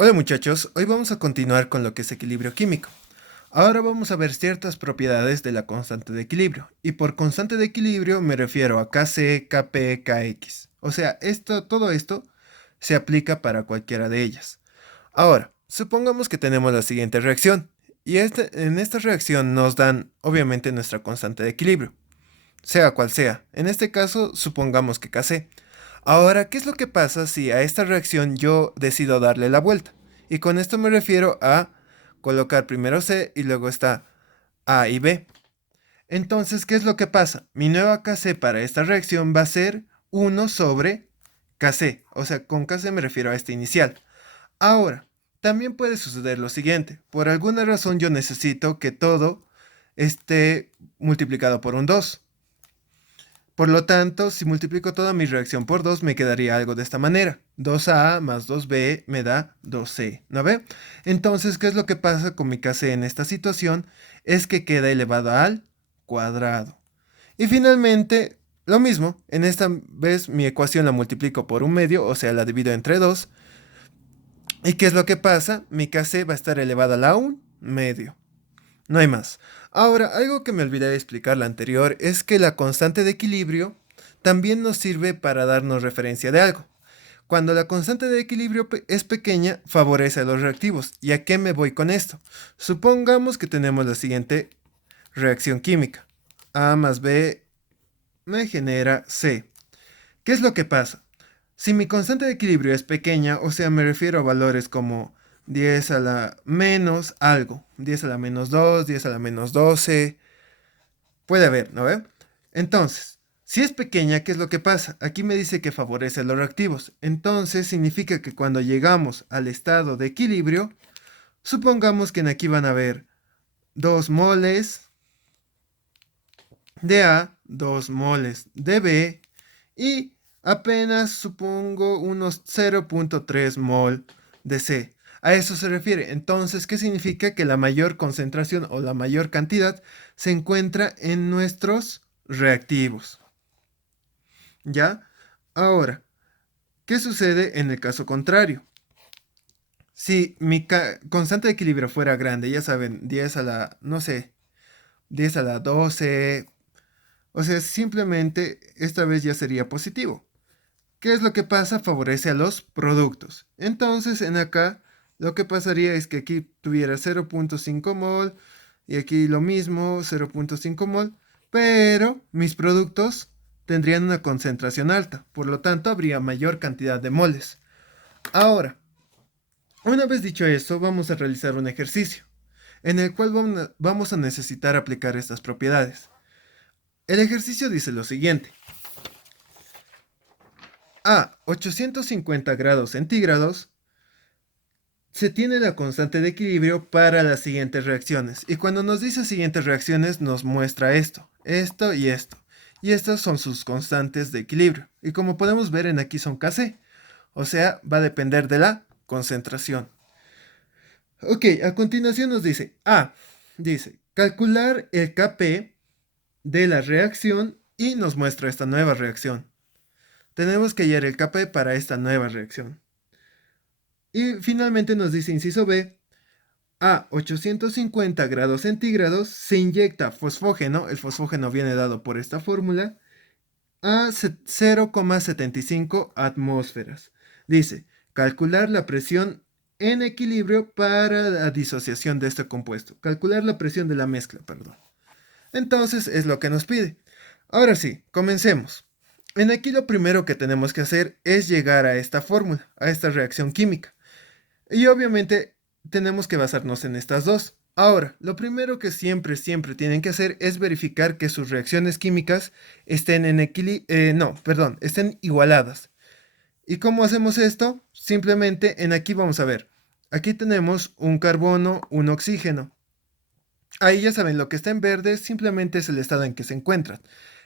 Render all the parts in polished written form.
Hola muchachos, hoy vamos a continuar con lo que es equilibrio químico. Ahora vamos a ver ciertas propiedades de la constante de equilibrio. Y por constante de equilibrio me refiero a Kc, Kp, Kx. O sea, todo esto se aplica para cualquiera de ellas. Ahora, supongamos que tenemos la siguiente reacción. Y en esta reacción nos dan, obviamente, nuestra constante de equilibrio, sea cual sea. En este caso, supongamos que Kc. Ahora, ¿qué es lo que pasa si a esta reacción yo decido darle la vuelta? Y con esto me refiero a colocar primero C y luego está A y B. Entonces, ¿qué es lo que pasa? Mi nueva Kc para esta reacción va a ser 1 sobre Kc. O sea, con Kc me refiero a este inicial. Ahora, también puede suceder lo siguiente. Por alguna razón yo necesito que todo esté multiplicado por un 2. Por lo tanto, si multiplico toda mi reacción por 2, me quedaría algo de esta manera. 2A más 2B me da 2C, ¿no ve? Entonces, ¿qué es lo que pasa con mi Kc en esta situación? Es que queda elevado al cuadrado. Y finalmente, lo mismo. En esta vez mi ecuación la multiplico por un medio, o sea, la divido entre 2. ¿Y qué es lo que pasa? Mi Kc va a estar elevada a la un medio. No hay más. Ahora, algo que me olvidé de explicar la anterior es que la constante de equilibrio también nos sirve para darnos referencia de algo. Cuando la constante de equilibrio es pequeña, favorece a los reactivos. ¿Y a qué me voy con esto? Supongamos que tenemos la siguiente reacción química. A más B me genera C. ¿Qué es lo que pasa? Si mi constante de equilibrio es pequeña, o sea, me refiero a valores como 10 a la menos algo, 10 a la menos 2, 10 a la menos 12, puede haber, ¿no ve? Entonces, si es pequeña, ¿qué es lo que pasa? Aquí me dice que favorece a los reactivos. Entonces, significa que cuando llegamos al estado de equilibrio, supongamos que en aquí van a haber 2 moles de A, 2 moles de B y apenas supongo unos 0.3 mol de C. A eso se refiere. Entonces, ¿qué significa? Que la mayor concentración o la mayor cantidad se encuentra en nuestros reactivos. ¿Ya? Ahora, ¿qué sucede en el caso contrario? Si mi constante de equilibrio fuera grande, ya saben, 10 a la, no sé, 10 a la 12, o sea, simplemente esta vez ya sería positivo. ¿Qué es lo que pasa? Favorece a los productos. Entonces, en acá, lo que pasaría es que aquí tuviera 0.5 mol y aquí lo mismo, 0.5 mol, pero mis productos tendrían una concentración alta, por lo tanto habría mayor cantidad de moles. Ahora, una vez dicho esto, vamos a realizar un ejercicio, en el cual vamos a necesitar aplicar estas propiedades. El ejercicio dice lo siguiente. A 850 grados centígrados se tiene la constante de equilibrio para las siguientes reacciones. Y cuando nos dice siguientes reacciones nos muestra esto, esto y esto. Y estas son sus constantes de equilibrio. Y como podemos ver en aquí son Kc. O sea, va a depender de la concentración. Ok, a continuación nos dice dice, calcular el Kp de la reacción y nos muestra esta nueva reacción. Tenemos que hallar el Kp para esta nueva reacción. Y finalmente nos dice inciso B, a 850 grados centígrados se inyecta fosfógeno, el fosfógeno viene dado por esta fórmula, a 0,75 atmósferas. Dice, calcular la presión en equilibrio para la disociación de este compuesto. Calcular la presión de la mezcla, perdón. Entonces es lo que nos pide. Ahora sí, comencemos. En aquí lo primero que tenemos que hacer es llegar a esta fórmula, a esta reacción química. Y obviamente tenemos que basarnos en estas dos. Ahora, lo primero que siempre tienen que hacer es verificar que sus reacciones químicas estén estén igualadas. ¿Y cómo hacemos esto? Simplemente en aquí vamos a ver. Aquí tenemos un carbono, un oxígeno. Ahí ya saben, lo que está en verde simplemente es el estado en que se encuentran.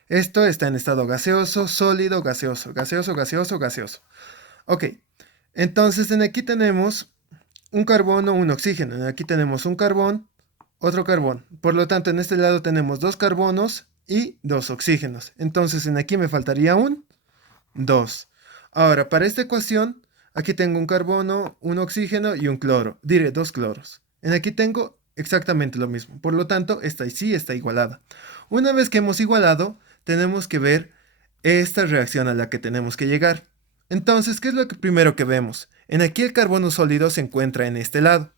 Esto está en estado gaseoso, sólido, gaseoso, gaseoso, gaseoso, gaseoso. Ok, entonces en aquí tenemos un carbono, un oxígeno. Aquí tenemos un carbón, otro carbón. Por lo tanto, en este lado tenemos dos carbonos y dos oxígenos. Entonces, en aquí me faltaría un 2. Ahora, para esta ecuación, Aquí tengo un carbono, un oxígeno y un cloro. Diré dos cloros. En aquí tengo exactamente lo mismo. Por lo tanto, esta sí está igualada. Una vez que hemos igualado, tenemos que ver esta reacción a la que tenemos que llegar. Entonces, ¿qué es lo primero que vemos? En aquí el carbono sólido se encuentra en este lado.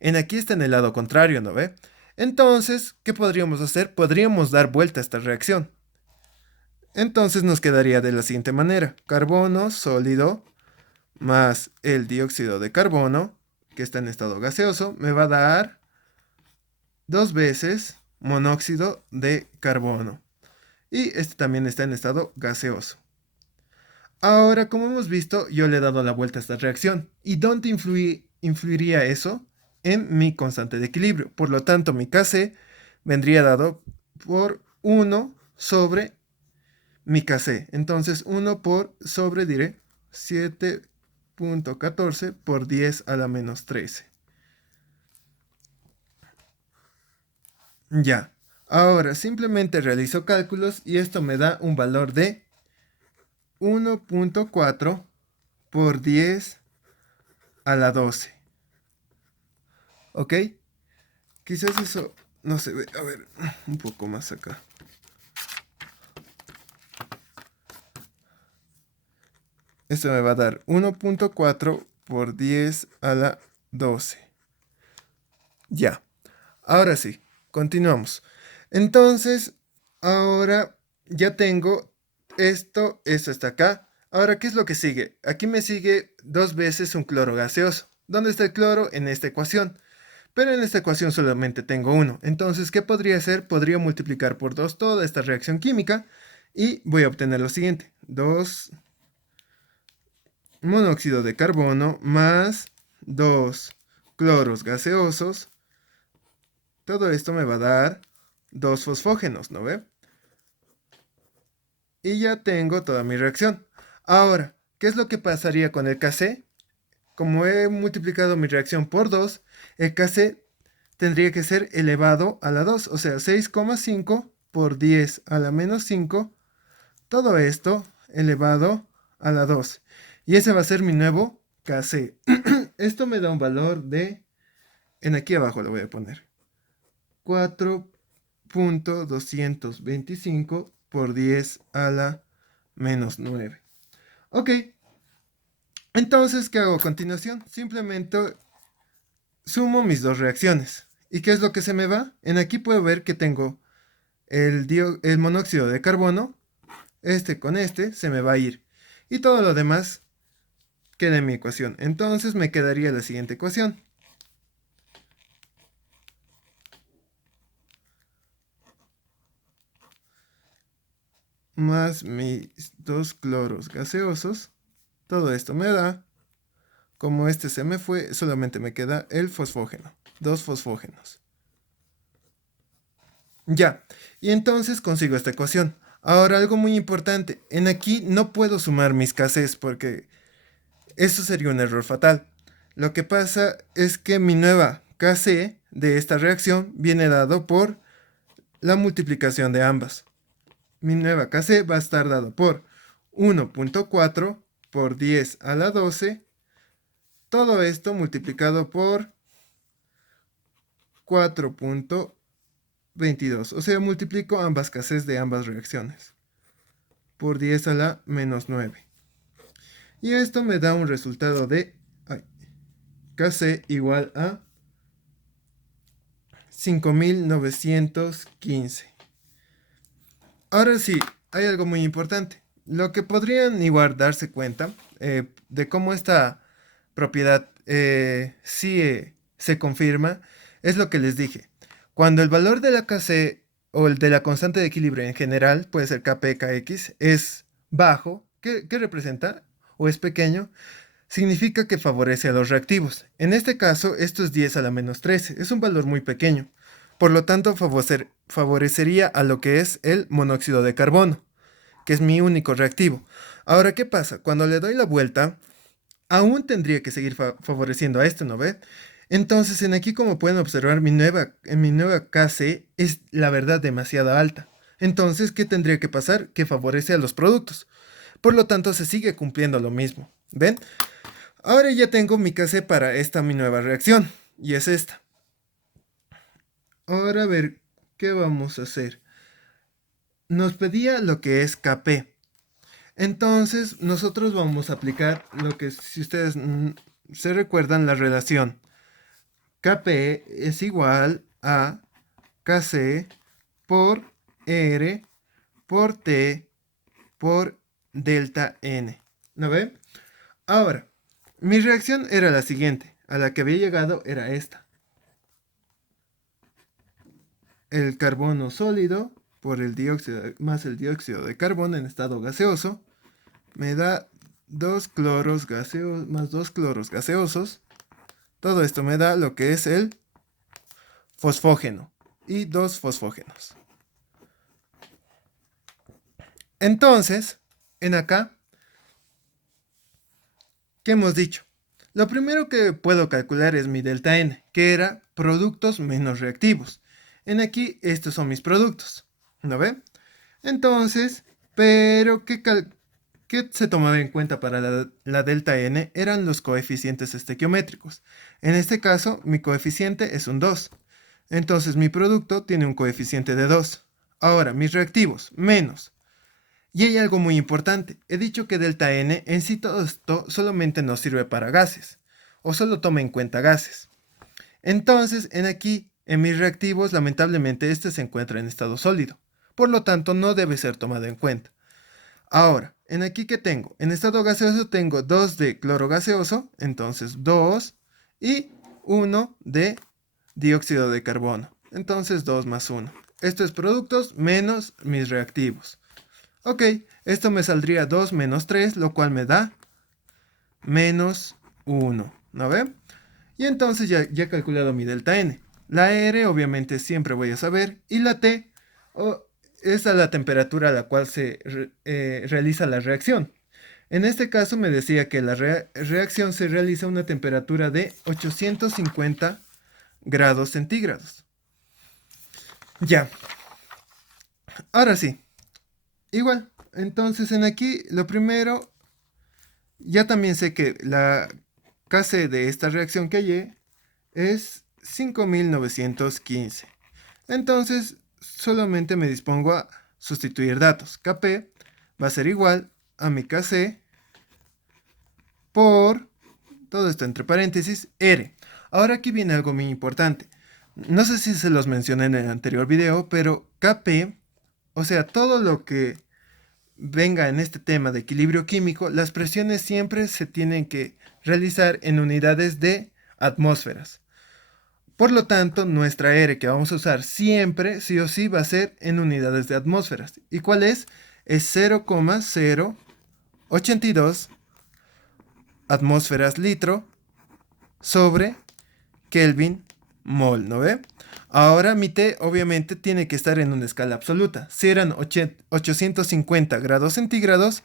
En aquí está en el lado contrario, ¿no ve? Entonces, ¿qué podríamos hacer? Podríamos dar vuelta a esta reacción. Entonces nos quedaría de la siguiente manera. Carbono sólido más el dióxido de carbono, que está en estado gaseoso, me va a dar dos veces monóxido de carbono. Y este también está en estado gaseoso. Ahora, como hemos visto, yo le he dado la vuelta a esta reacción. ¿Y dónde influiría eso? En mi constante de equilibrio. Por lo tanto, mi Kc vendría dado por 1 sobre mi Kc. Entonces, 1 por sobre, diré, 7.14 por 10 a la menos 13. Ya. Ahora, simplemente realizo cálculos y esto me da un valor de 1.4 por 10 a la 12. ¿Ok? Quizás eso no se ve. A ver, un poco más acá. Esto me va a dar 1.4 por 10 a la 12. Ya. Ahora sí, continuamos. Entonces, ahora ya tengo esto está acá. Ahora, ¿qué es lo que sigue? Aquí me sigue dos veces un cloro gaseoso. ¿Dónde está el cloro? En esta ecuación. Pero en esta ecuación solamente tengo uno. Entonces, ¿qué podría hacer? Podría multiplicar por 2 toda esta reacción química y voy a obtener lo siguiente. 2 monóxido de carbono más 2 cloros gaseosos. Todo esto me va a dar 2 fosfógenos, ¿no ve? Y ya tengo toda mi reacción. Ahora, ¿qué es lo que pasaría con el Kc? Como he multiplicado mi reacción por 2, el Kc tendría que ser elevado a la 2, o sea, 6,5 por 10 a la menos 5, todo esto elevado a la 2. Y ese va a ser mi nuevo Kc. Esto me da un valor de, en aquí abajo lo voy a poner, 4.225 por 10 a la menos 9. Ok, entonces, ¿qué hago a continuación? Simplemente sumo mis dos reacciones. ¿Y qué es lo que se me va? En aquí puedo ver que tengo el monóxido de carbono, este con este se me va a ir. Y todo lo demás queda en mi ecuación. Entonces me quedaría la siguiente ecuación. Más mis dos cloros gaseosos. Todo esto me da, como este se me fue, solamente me queda el fosfógeno. Dos fosfógenos. Ya, y entonces consigo esta ecuación. Ahora algo muy importante, en aquí no puedo sumar mis Kcs porque eso sería un error fatal. Lo que pasa es que mi nueva Kc de esta reacción viene dado por la multiplicación de ambas. Mi nueva Kc va a estar dado por 1.4 por 10 a la 12. Todo esto multiplicado por 4.22. O sea, multiplico ambas Kcs de ambas reacciones por 10 a la menos 9. Y esto me da un resultado de Kc igual a 5915. Ahora sí, hay algo muy importante. Lo que podrían igual darse cuenta de cómo esta propiedad sí se confirma es lo que les dije. Cuando el valor de la Kc o el de la constante de equilibrio en general, puede ser Kp, Kx, es bajo, ¿qué representa? O es pequeño, significa que favorece a los reactivos. En este caso, esto es 10 a la menos 13, es un valor muy pequeño. Por lo tanto, favorecería a lo que es el monóxido de carbono, que es mi único reactivo. Ahora, ¿qué pasa? Cuando le doy la vuelta, aún tendría que seguir favoreciendo a este, ¿no ve? Entonces, en aquí, como pueden observar, en mi nueva Kc es la verdad demasiado alta. Entonces, ¿qué tendría que pasar? Que favorece a los productos. Por lo tanto, se sigue cumpliendo lo mismo. ¿Ven? Ahora ya tengo mi KC para esta mi nueva reacción, y es esta. Ahora a ver, ¿qué vamos a hacer? Nos pedía lo que es Kp. Entonces, nosotros vamos a aplicar lo que, si ustedes se recuerdan, la relación Kp es igual a Kc por R por T por delta N. ¿No ve? Ahora, mi reacción era la siguiente. A la que había llegado era esta. El carbono sólido por el dióxido más el dióxido de carbono en estado gaseoso me da 2 cloros gaseosos más 2 cloros gaseosos. Todo esto me da lo que es el fosfógeno y 2 fosfógenos. Entonces, en acá, ¿qué hemos dicho? Lo primero que puedo calcular es mi delta N, que era productos menos reactivos. En aquí, estos son mis productos. ¿No ve? Entonces, pero ¿qué se tomaba en cuenta para la delta N? Eran los coeficientes estequiométricos. En este caso, mi coeficiente es un 2. Entonces, mi producto tiene un coeficiente de 2. Ahora, mis reactivos, menos. Y hay algo muy importante. He dicho que delta N en sí todo esto solamente nos sirve para gases. O solo toma en cuenta gases. Entonces, en mis reactivos, lamentablemente este se encuentra en estado sólido. Por lo tanto, no debe ser tomado en cuenta. Ahora, en aquí que tengo, en estado gaseoso tengo 2 de cloro gaseoso, entonces 2 y 1 de dióxido de carbono. Entonces 2 más 1. Esto es productos menos mis reactivos. Ok, esto me saldría 2 menos 3, lo cual me da menos 1. ¿No ve? Y entonces ya he calculado mi delta N. La R obviamente siempre voy a saber. Y la T es a la temperatura a la cual se realiza la reacción. En este caso me decía que la reacción se realiza a una temperatura de 850 grados centígrados. Ya. Ahora sí. Igual. Entonces en aquí lo primero, ya también sé que la Kc de esta reacción que hallé es 5915. Entonces, solamente me dispongo a sustituir datos. Kp va a ser igual a mi Kc por, todo esto entre paréntesis, R. Ahora aquí viene algo muy importante. No sé si se los mencioné en el anterior video, pero Kp, o sea, todo lo que venga en este tema de equilibrio químico, las presiones siempre se tienen que realizar en unidades de atmósferas. Por lo tanto, nuestra R que vamos a usar siempre, sí o sí, va a ser en unidades de atmósferas. ¿Y cuál es? Es 0,082 atmósferas litro sobre Kelvin mol, ¿no ve? Ahora mi T obviamente tiene que estar en una escala absoluta. Si eran 850 grados centígrados,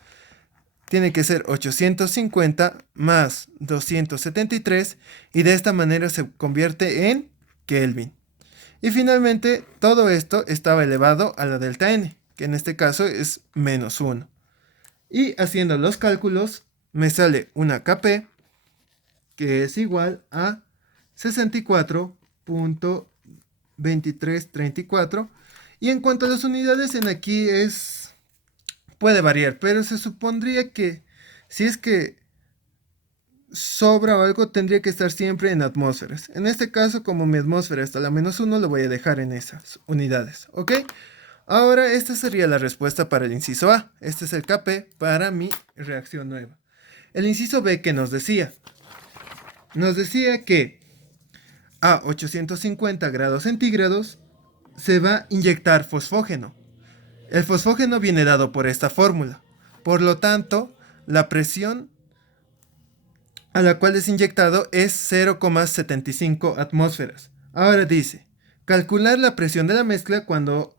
tiene que ser 850 más 273 y de esta manera se convierte en Kelvin. Y finalmente, todo esto estaba elevado a la delta N, que en este caso es menos 1. Y haciendo los cálculos, me sale una Kp que es igual a 64.2334. Y en cuanto a las unidades, en aquí puede variar, pero se supondría que si es que sobra o algo, tendría que estar siempre en atmósferas. En este caso, como mi atmósfera está a la menos 1, lo voy a dejar en esas unidades, ¿ok? Ahora, esta sería la respuesta para el inciso A. Este es el Kp para mi reacción nueva. El inciso B, ¿qué nos decía? Nos decía que a 850 grados centígrados se va a inyectar fosfógeno. El fosfógeno viene dado por esta fórmula. Por lo tanto, la presión a la cual es inyectado es 0,75 atmósferas. Ahora dice, calcular la presión de la mezcla cuando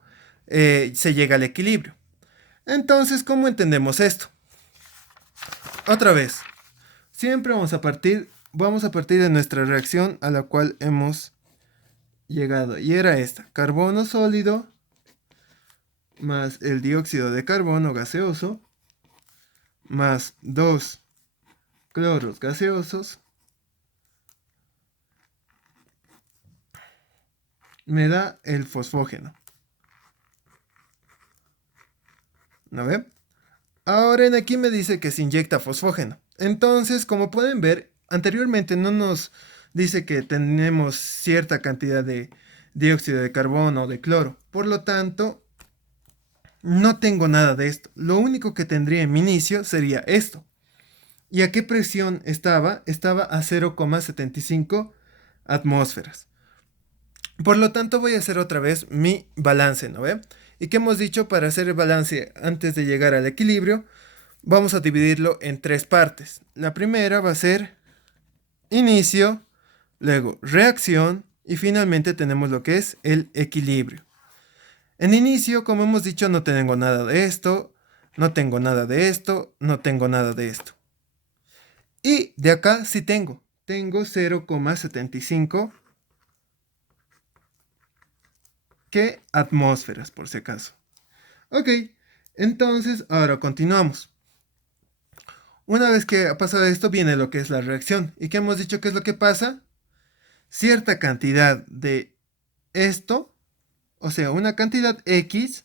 se llega al equilibrio. Entonces, ¿cómo entendemos esto? Otra vez, siempre vamos a partir de nuestra reacción a la cual hemos llegado. Y era esta, carbono sólido más el dióxido de carbono gaseoso más 2 cloros gaseosos me da el fosfógeno. ¿No ve? Ahora en aquí me dice que se inyecta fosfógeno. Entonces, como pueden ver, anteriormente no nos dice que tenemos cierta cantidad de dióxido de carbono o de cloro. Por lo tanto, no tengo nada de esto. Lo único que tendría en mi inicio sería esto. ¿Y a qué presión estaba? Estaba a 0,75 atmósferas. Por lo tanto, voy a hacer otra vez mi balance, ¿no ve? ¿Y qué hemos dicho? Para hacer el balance antes de llegar al equilibrio, vamos a dividirlo en tres partes. La primera va a ser inicio, luego reacción y finalmente tenemos lo que es el equilibrio. En inicio, como hemos dicho, no tengo nada de esto, no tengo nada de esto, no tengo nada de esto. Y de acá sí tengo 0,75 que atmósferas, por si acaso. Ok, entonces ahora continuamos. Una vez que ha pasado esto, viene lo que es la reacción. ¿Y qué hemos dicho que es lo que pasa? Cierta cantidad de esto, o sea, una cantidad X,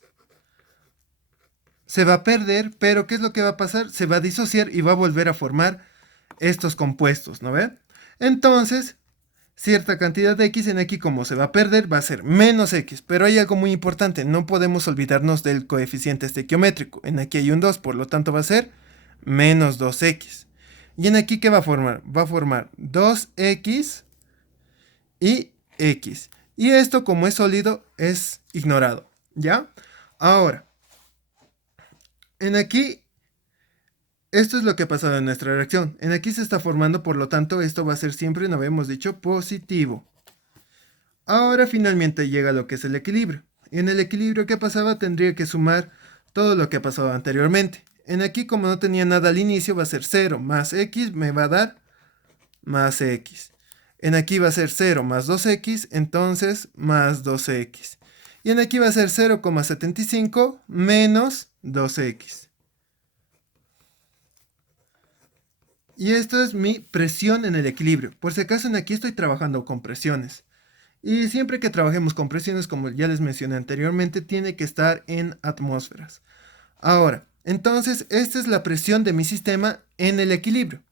se va a perder, pero ¿qué es lo que va a pasar? Se va a disociar y va a volver a formar estos compuestos, ¿no ve? Entonces, cierta cantidad de X en aquí, como se va a perder, va a ser menos X. Pero hay algo muy importante, no podemos olvidarnos del coeficiente estequiométrico. En aquí hay un 2, por lo tanto va a ser menos 2X. ¿Y en aquí qué va a formar? Va a formar 2X y X. Y esto, como es sólido, es ignorado, ¿ya? Ahora, en aquí, esto es lo que ha pasado en nuestra reacción. En aquí se está formando, por lo tanto, esto va a ser siempre, no habíamos dicho, positivo. Ahora finalmente llega lo que es el equilibrio. Y en el equilibrio que pasaba tendría que sumar todo lo que ha pasado anteriormente. En aquí, como no tenía nada al inicio, va a ser 0 más x me va a dar más x. En aquí va a ser 0 más 2x, entonces más 2x. Y en aquí va a ser 0,75 menos 2x. Y esto es mi presión en el equilibrio. Por si acaso en aquí estoy trabajando con presiones. Y siempre que trabajemos con presiones, como ya les mencioné anteriormente, tiene que estar en atmósferas. Ahora, entonces, esta es la presión de mi sistema en el equilibrio.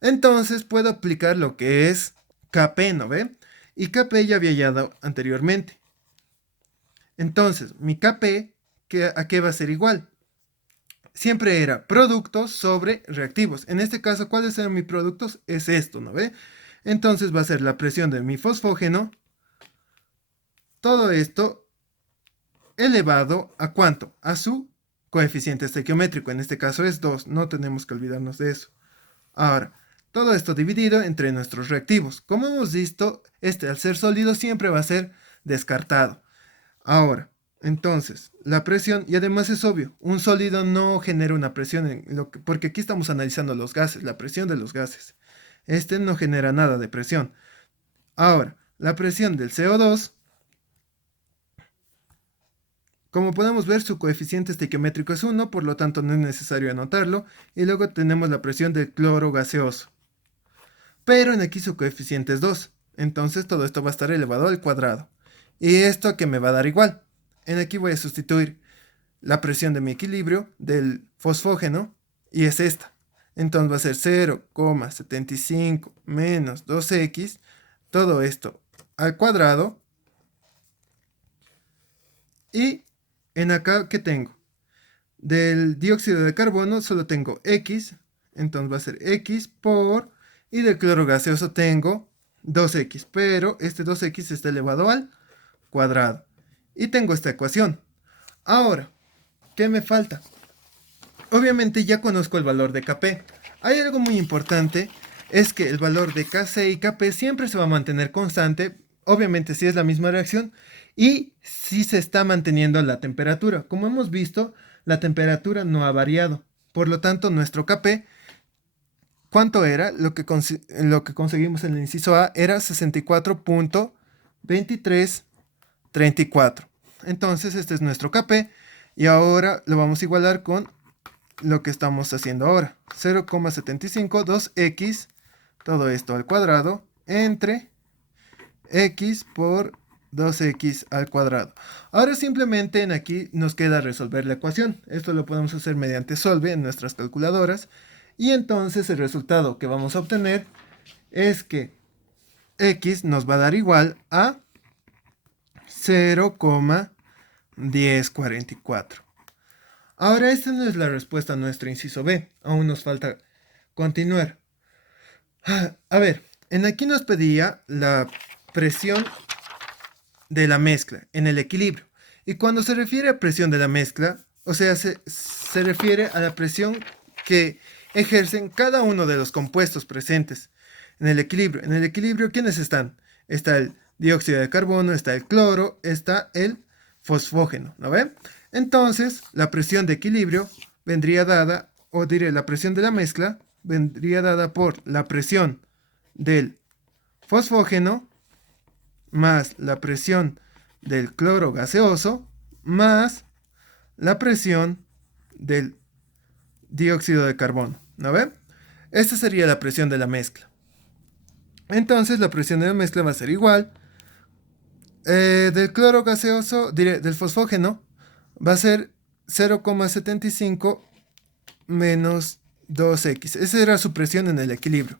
Entonces, puedo aplicar lo que es Kp, ¿no ve? Y Kp ya había hallado anteriormente. Entonces, mi Kp, ¿a qué va a ser igual? Siempre era productos sobre reactivos. En este caso, ¿cuáles eran mis productos? Es esto, ¿no ve? Entonces va a ser la presión de mi fosfógeno. Todo esto elevado a ¿cuánto? A su coeficiente estequiométrico. En este caso es 2. No tenemos que olvidarnos de eso. Ahora, todo esto dividido entre nuestros reactivos. Como hemos visto, este al ser sólido siempre va a ser descartado. Ahora, entonces, la presión, y además es obvio, un sólido no genera una presión, porque aquí estamos analizando los gases, la presión de los gases. Este no genera nada de presión. Ahora, la presión del CO2, como podemos ver, su coeficiente estequiométrico es 1, por lo tanto no es necesario anotarlo. Y luego tenemos la presión del cloro gaseoso. Pero en aquí su coeficiente es 2, entonces todo esto va a estar elevado al cuadrado. Y esto que me va a dar igual. En aquí voy a sustituir la presión de mi equilibrio del fosfógeno y es esta. Entonces va a ser 0,75 menos 2x, todo esto al cuadrado. Y en acá, ¿qué tengo? Del dióxido de carbono solo tengo x, entonces va a ser x por, y del cloro gaseoso tengo 2x, pero este 2x está elevado al cuadrado. Y tengo esta ecuación. Ahora, ¿qué me falta? Obviamente ya conozco el valor de Kp. Hay algo muy importante, es que el valor de Kc y Kp siempre se va a mantener constante, obviamente si es la misma reacción, y si se está manteniendo la temperatura. Como hemos visto, la temperatura no ha variado. Por lo tanto, nuestro Kp, ¿cuánto era? Lo que conseguimos en el inciso A era 64,2334. Entonces, este es nuestro Kp. Y ahora lo vamos a igualar con lo que estamos haciendo ahora. 0,75, 2x, todo esto al cuadrado, entre x por 2x al cuadrado. Ahora simplemente en aquí nos queda resolver la ecuación. Esto lo podemos hacer mediante solve en nuestras calculadoras. Y entonces el resultado que vamos a obtener es que x nos va a dar igual a 0,1044. Ahora esta no es la respuesta a nuestro inciso B. Aún nos falta continuar. A ver, en aquí nos pedía la presión de la mezcla en el equilibrio. Y cuando se refiere a presión de la mezcla, o sea, se refiere a la presión que ejercen cada uno de los compuestos presentes en el equilibrio. En el equilibrio, ¿quiénes están? Está el dióxido de carbono, está el cloro, está el fosfógeno, ¿no ven? Entonces, la presión de equilibrio vendría dada, o diré, la presión de la mezcla vendría dada por la presión del fosfógeno más la presión del cloro gaseoso más la presión del dióxido de carbono, ¿no ven? Esta sería la presión de la mezcla. Entonces la presión de la mezcla va a ser igual. Del cloro gaseoso, diré, del fosfógeno, va a ser 0,75 menos 2x. Esa era su presión en el equilibrio,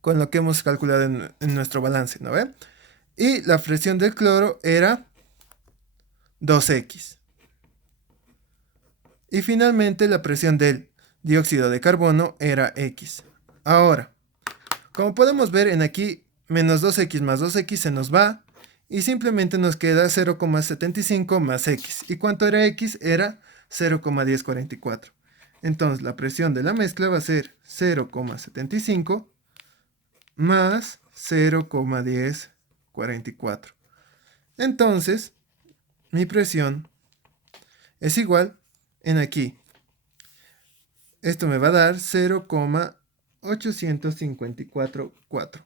con lo que hemos calculado en nuestro balance, ¿no ven? Y la presión del cloro era 2x. Y finalmente la presión del dióxido de carbono era x. Ahora, como podemos ver en aquí, menos 2x más 2x se nos va. Y simplemente nos queda 0,75 más x. ¿Y cuánto era x? Era 0,1044. Entonces la presión de la mezcla va a ser 0,75 más 0,1044. Entonces, mi presión es igual en aquí. Esto me va a dar 0,8544.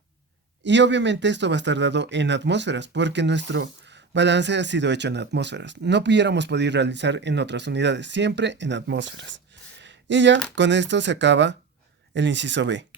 Y obviamente esto va a estar dado en atmósferas, porque nuestro balance ha sido hecho en atmósferas. No hubiéramos podido realizar en otras unidades, siempre en atmósferas. Y ya, con esto se acaba el inciso B.